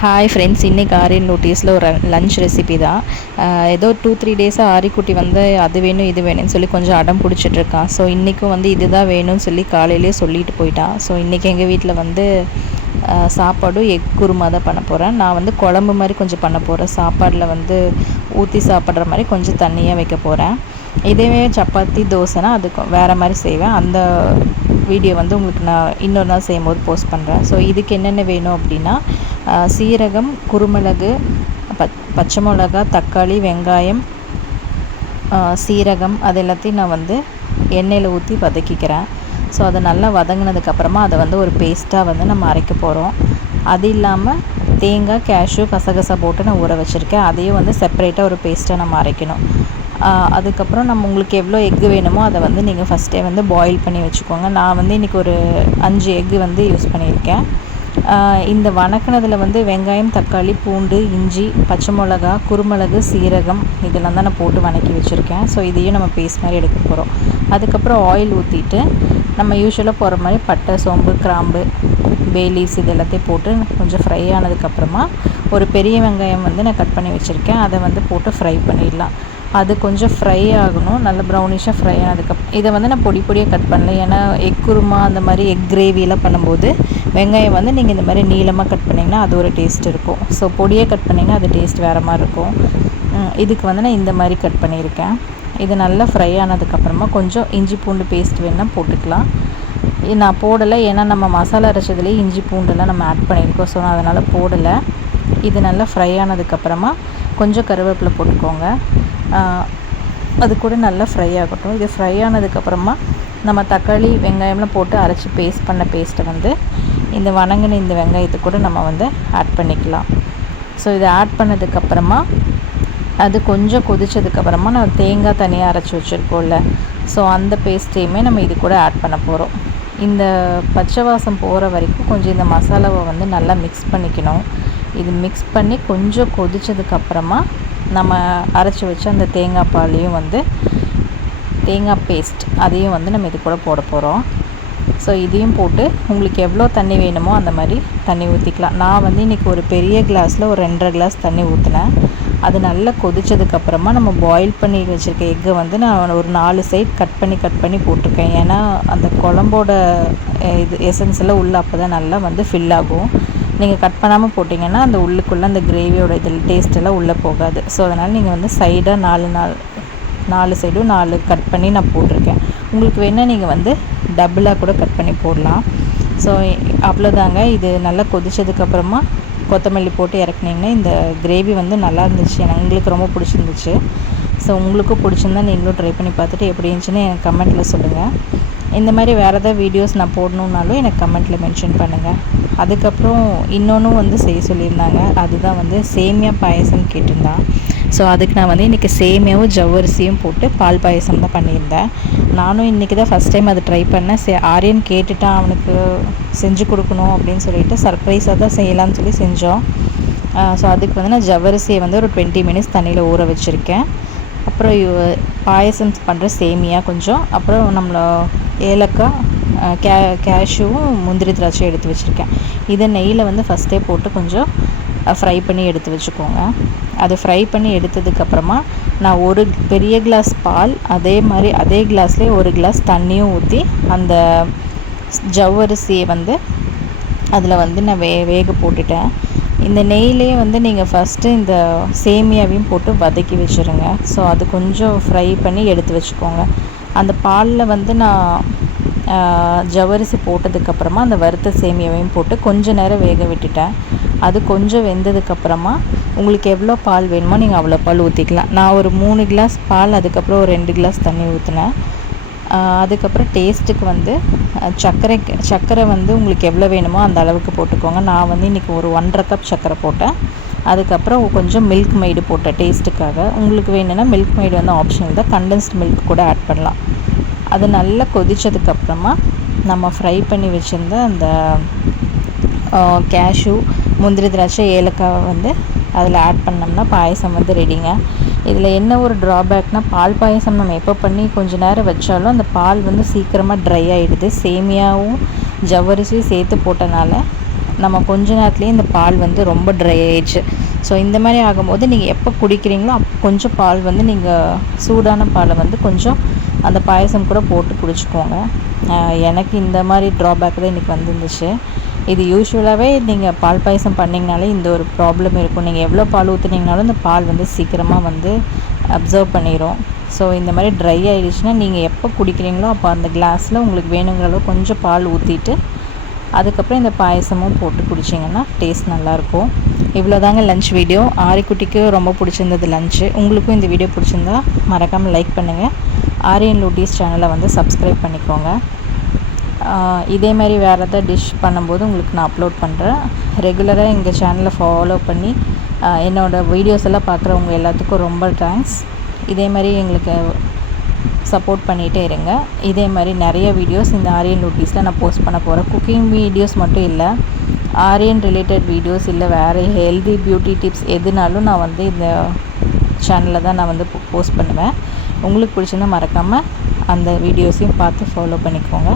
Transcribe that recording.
Hi friends, இன்றைக்கி ஆரியன் நோட்டீஸில் ஒரு lunch recipe தான். ஏதோ 2-3 டேஸாக ஆரிக்குட்டி வந்து அது வேணும் இது வேணும்னு சொல்லி கொஞ்சம் அடம் பிடிச்சிட்ருக்கான். ஸோ இன்றைக்கும் வந்து இதுதான் வேணும்னு சொல்லி காலையிலே சொல்லிட்டு போயிட்டான். ஸோ இன்றைக்கி எங்கள் வீட்டில் வந்து சாப்பாடும் எக் குருமா தான் பண்ண போகிறேன். நான் வந்து குழம்பு மாதிரி கொஞ்சம் பண்ண போகிறேன். சாப்பாடில் வந்து ஊற்றி சாப்பிட்ற மாதிரி கொஞ்சம் தண்ணியாக வைக்க போகிறேன். இதே சப்பாத்தி தோசைனா அதுக்கு வேறு மாதிரி செய்வேன். அந்த வீடியோ வந்து உங்களுக்கு நான் இன்னொரு நாள் செய்யும்போது போஸ்ட் பண்ணுறேன். ஸோ இதுக்கு என்னென்ன வேணும் அப்படின்னா, சீரகம், குருமிளகு, பச்சை மிளகா, தக்காளி, வெங்காயம், சீரகம் அது எல்லாத்தையும் நான் வந்து எண்ணெயில் ஊற்றி வதக்கிக்கிறேன். ஸோ அதை நல்லா வதங்கினதுக்கப்புறமா அதை வந்து ஒரு பேஸ்ட்டாக வந்து நம்ம அரைக்க போகிறோம். அது இல்லாமல் தேங்காய், கேஷ்யூ, கசகசா போட்டு நான் ஊற வச்சுருக்கேன். அதையும் வந்து செப்பரேட்டாக ஒரு பேஸ்ட்டாக நம்ம அரைக்கணும். அதுக்கப்புறம் நம்ம உங்களுக்கு எவ்வளோ எக்கு வேணுமோ அதை வந்து நீங்கள் ஃபஸ்ட்டே வந்து பாயில் பண்ணி வச்சுக்கோங்க. நான் வந்து இன்றைக்கி ஒரு 5 எக்கு வந்து யூஸ் பண்ணியிருக்கேன். இந்த வதக்கினதில் வந்து வெங்காயம், தக்காளி, பூண்டு, இஞ்சி, பச்சை மிளகா, குருமிளகு, சீரகம் இதெல்லாம் தான் நான் போட்டு வதக்கி வச்சுருக்கேன். ஸோ இதையும் நம்ம பேஸ்ட் மாதிரி எடுக்க போகிறோம். அதுக்கப்புறம் ஆயில் ஊற்றிட்டு நம்ம யூஸ்வலாக போகிற மாதிரி பட்டை, சோம்பு, கிராம்பு, பே லீவ்ஸ் இது எல்லாத்தையும் போட்டு கொஞ்சம் ஃப்ரை ஆனதுக்கப்புறமா ஒரு பெரிய வெங்காயம் வந்து நான் கட் பண்ணி வச்சுருக்கேன். அதை வந்து போட்டு ஃப்ரை பண்ணிடலாம். அது கொஞ்சம் ஃப்ரை ஆகணும், நல்ல ப்ரௌனிஷாக ஃப்ரை ஆனதுக்கப்புறம் இதை வந்து நான் பொடி பொடியாக கட் பண்ணல. ஏன்னா எக் குருமா அந்த மாதிரி எக் கிரேவியெல்லாம் பண்ணும்போது வெங்காயம் வந்து நீங்கள் இந்த மாதிரி நீளமாக கட் பண்ணிங்கன்னா அது ஒரு டேஸ்ட் இருக்கும். ஸோ பொடியாக கட் பண்ணிங்கன்னா அது டேஸ்ட் வேறு மாதிரி இருக்கும். இதுக்கு வந்து நான் இந்த மாதிரி கட் பண்ணியிருக்கேன். இது நல்லா ஃப்ரை ஆனதுக்கப்புறமா கொஞ்சம் இஞ்சி பூண்டு பேஸ்ட் வேணால் போட்டுக்கலாம். நான் போடலை, ஏன்னா நம்ம மசாலா அரைச்சதுலேயே இஞ்சி பூண்டெல்லாம் நம்ம ஆட் பண்ணியிருக்கோம். ஸோ நான் அதனால் போடலை. இது நல்லா ஃப்ரை ஆனதுக்கப்புறமா கொஞ்சம் கருவேப்பிலை போட்டுக்கோங்க. அது கூட நல்லா ஃப்ரை ஆகட்டும். இது ஃப்ரை ஆனதுக்கப்புறமா நம்ம தக்காளி, வெங்காயம்லாம் போட்டு அரைச்சி பேஸ்ட் பண்ண பேஸ்ட்டை வந்து இந்த வதங்கின இந்த வெங்காயத்தை கூட நம்ம வந்து ஆட் பண்ணிக்கலாம். ஸோ இதை ஆட் பண்ணதுக்கப்புறமா அது கொஞ்சம் கொதித்ததுக்கப்புறமா நம்ம தேங்காய் தனியாக அரைச்சி வச்சுருக்கோம்ல, ஸோ அந்த பேஸ்ட்டையுமே நம்ம இது கூட ஆட் பண்ண போகிறோம். இந்த பச்சை வாசம் போகிற வரைக்கும் கொஞ்சம் இந்த மசாலாவை வந்து நல்லா மிக்ஸ் பண்ணிக்கணும். இது மிக்ஸ் பண்ணி கொஞ்சம் கொதித்ததுக்கப்புறமா நம்ம அரைச்சி வச்ச அந்த தேங்காய் பாலையும் வந்து தேங்காய் பேஸ்ட் அதையும் வந்து நம்ம இது கூட போட போகிறோம். ஸோ இதையும் போட்டு உங்களுக்கு எவ்வளோ தண்ணி வேணுமோ அந்த மாதிரி தண்ணி ஊற்றிக்கலாம். நான் வந்து இன்றைக்கி ஒரு பெரிய கிளாஸில் ஒரு 2.5 கிளாஸ் தண்ணி ஊற்றினேன். அது நல்லா கொதித்ததுக்கப்புறமா நம்ம பாயில் பண்ணி வச்சுருக்க எக்கை வந்து நான் ஒரு 4 சைட் கட் பண்ணி போட்டிருக்கேன். ஏன்னா அந்த குழம்போட இது எசன்ஸ் எல்லாம் உள்ளே அப்போ தான் நல்லா வந்து ஃபில் ஆகும். நீங்கள் கட் பண்ணாமல் போட்டிங்கன்னா அந்த உள்ளுக்குள்ளே அந்த கிரேவியோட இதில் டேஸ்ட்டெல்லாம் உள்ளே போகாது. ஸோ அதனால் நீங்கள் வந்து சைடாக 4 சைடும் 4 கட் பண்ணி நான் போட்டிருக்கேன். உங்களுக்கு வேணால் நீங்கள் வந்து டபுளாக கூட கட் பண்ணி போடலாம். ஸோ அவ்வளோதாங்க. இது நல்லா கொதித்ததுக்கப்புறமா கொத்தமல்லி போட்டு இறக்குனீங்கன்னா இந்த கிரேவி வந்து நல்லா இருந்துச்சு. எங்களுக்கு ரொம்ப பிடிச்சிருந்துச்சு. ஸோ உங்களுக்கும் பிடிச்சிருந்தா நீங்களும் ட்ரை பண்ணி பார்த்துட்டு எப்படி இருந்துச்சுன்னு எனக்கு கமெண்ட்டில் சொல்லுங்கள். இந்த மாதிரி வேறு ஏதாவது வீடியோஸ் நான் போடணுன்னாலும் எனக்கு கமெண்ட்டில் மென்ஷன் பண்ணுங்கள். அதுக்கப்புறம் இன்னொன்றும் வந்து செய்ய சொல்லியிருந்தாங்க. அதுதான் வந்து சேமியா பாயசம் கேட்டிருந்தான். ஸோ அதுக்கு நான் வந்து இன்றைக்கி சேமியாவும் ஜவ்வரிசியும் போட்டு பால் பாயசம் தான் பண்ணியிருந்தேன். நானும் இன்றைக்கி தான் ஃபஸ்ட் டைம் அதை ட்ரை பண்ணேன். ஆரியன் கேட்டுட்டான், அவனுக்கு செஞ்சு கொடுக்கணும் அப்படின்னு சொல்லிட்டு சர்ப்ரைஸாக தான் செய்யலாம்னு சொல்லி செஞ்சோம். ஸோ அதுக்கு வந்து நான் ஜவ்வரிசியை வந்து ஒரு 20 மினிட்ஸ் தண்ணியில் ஊற வச்சுருக்கேன். அப்புறம் பாயசம் பண்ணுற சேமியா கொஞ்சம், அப்புறம் நம்மள ஏலக்காய், கேஷ்யூவும் முந்திரி திராட்சையும் எடுத்து வச்சுருக்கேன். இதை நெய்யில் வந்து ஃபஸ்ட்டே போட்டு கொஞ்சம் ஃப்ரை பண்ணி எடுத்து வச்சுக்கோங்க. அது ஃப்ரை பண்ணி எடுத்ததுக்கப்புறமா நான் ஒரு பெரிய கிளாஸ் பால், அதே கிளாஸ்லேயே 1 கிளாஸ் தண்ணியும் ஊற்றி அந்த ஜவ்வரிசியை வந்து அதில் வந்து நான் வேக போட்டுட்டேன். இந்த நெய்லேயே வந்து நீங்கள் ஃபஸ்ட்டு இந்த சேமியாவையும் போட்டு வதக்கி வச்சுருங்க. ஸோ அது கொஞ்சம் ஃப்ரை பண்ணி எடுத்து வச்சுக்கோங்க. அந்த பாலில் வந்து நான் ஜவ்வரிசி போட்டதுக்கப்புறமா அந்த வறுத்த சேமியாவையும் போட்டு கொஞ்சம் நேரம் வேக விட்டுட்டேன். அது கொஞ்சம் வெந்ததுக்கப்புறமா உங்களுக்கு எவ்வளோ பால் வேணுமோ நீங்கள் அவ்வளோ பால் ஊற்றிக்கலாம். நான் ஒரு 3 கிளாஸ் பால், அதுக்கப்புறம் ஒரு 2 கிளாஸ் தண்ணி ஊற்றினேன். அதுக்கப்புறம் டேஸ்ட்டுக்கு வந்து சர்க்கரை வந்து உங்களுக்கு எவ்வளோ வேணுமோ அந்த அளவுக்கு போட்டுக்கோங்க. நான் வந்து இன்றைக்கி ஒரு 1.5 கப் சர்க்கரை போட்டேன். அதுக்கப்புறம் கொஞ்சம் மில்க் மெய்டு போட்டேன் டேஸ்ட்டுக்காக. உங்களுக்கு வேணும்னா மில்க் மெய்டு வந்து ஆப்ஷனல் தான், கண்டென்ஸ்டு மில்க் கூட ஆட் பண்ணலாம். அது நல்லா கொதித்ததுக்கப்புறமா நம்ம ஃப்ரை பண்ணி வச்சுருந்த அந்த கேஷ்யூ, முந்திரி திராட்சை, ஏலக்காவை வந்து அதில் ஆட் பண்ணோம்னா பாயசம் வந்து ரெடிங்க. இதில் என்ன ஒரு ட்ராபேக்னால், பால் பாயசம் நம்ம எப்போ பண்ணி கொஞ்சம் நேரம் வச்சாலும் அந்த பால் வந்து சீக்கிரமாக ட்ரை ஆகிடுது. சேமியாவும் ஜவ்வரிசியும் சேர்த்து போட்டனால நம்ம கொஞ்ச நேரத்துலேயே இந்த பால் வந்து ரொம்ப ட்ரை ஆயிடுச்சு. ஸோ இந்த மாதிரி ஆகும்போது நீங்கள் எப்போ குடிக்கிறீங்களோ கொஞ்சம் பால் வந்து நீங்கள் சூடான பாலை வந்து கொஞ்சம் அந்த பாயசம் கூட போட்டு குடிச்சிக்கோங்க. எனக்கு இந்த மாதிரி ட்ராபேக் தான் இன்றைக்கி வந்துருந்துச்சு. இது யூஸ்வலாகவே நீங்கள் பால் பாயசம் பண்ணிங்கனாலே இந்த ஒரு ப்ராப்ளம் இருக்கும். நீங்கள் எவ்வளோ பால் ஊற்றுனீங்கனாலும் இந்த பால் வந்து சீக்கிரமாக வந்து அப்சர்வ் பண்ணிடும். ஸோ இந்த மாதிரி ட்ரை ஆகிடுச்சுன்னா நீங்கள் எப்போ குடிக்கிறீங்களோ அப்போ அந்த கிளாஸில் உங்களுக்கு வேணுங்கிற அளவு கொஞ்சம் பால் ஊற்றிட்டு அதுக்கப்புறம் இந்த பாயசமும் போட்டு குடிச்சிங்கன்னா டேஸ்ட் நல்லாயிருக்கும். இவ்வளோ தாங்க லன்ச் வீடியோ. ஆரிக்குட்டிக்கு ரொம்ப பிடிச்சிருந்தது லன்ச்சு. உங்களுக்கும் இந்த வீடியோ பிடிச்சிருந்தா மறக்காமல் லைக் பண்ணுங்கள். ஆரியன் லூட்டீஸ் சேனலை வந்து சப்ஸ்கிரைப் பண்ணிக்கோங்க. இதே மாதிரி வேறு எதாவது டிஷ் பண்ணும்போது உங்களுக்கு நான் அப்லோட் பண்ணுறேன். ரெகுலராக எங்கள் சேனலை ஃபாலோ பண்ணி என்னோடய வீடியோஸ் எல்லாம் பார்க்குறவங்க எல்லாத்துக்கும் ரொம்ப தேங்க்ஸ். இதே மாதிரி எங்களுக்கு சப்போர்ட் பண்ணிகிட்டே இருங்க. இதே மாதிரி நிறைய வீடியோஸ் இந்த ஆரியன் லூட்டீஸில் நான் போஸ்ட் பண்ண போகிறேன். குக்கிங் வீடியோஸ் மட்டும் இல்லை, ஆரியன் ரிலேட்டட் வீடியோஸ் இல்லை வேறு ஹெல்தி பியூட்டி டிப்ஸ் எதுனாலும் நான் வந்து இந்த சேனலில் தான் நான் வந்து போஸ்ட் பண்ணுவேன். உங்களுக்கு பிடிச்சிருந்தா மறக்காமல் அந்த வீடியோஸையும் பார்த்து ஃபாலோ பண்ணிக்கோங்க.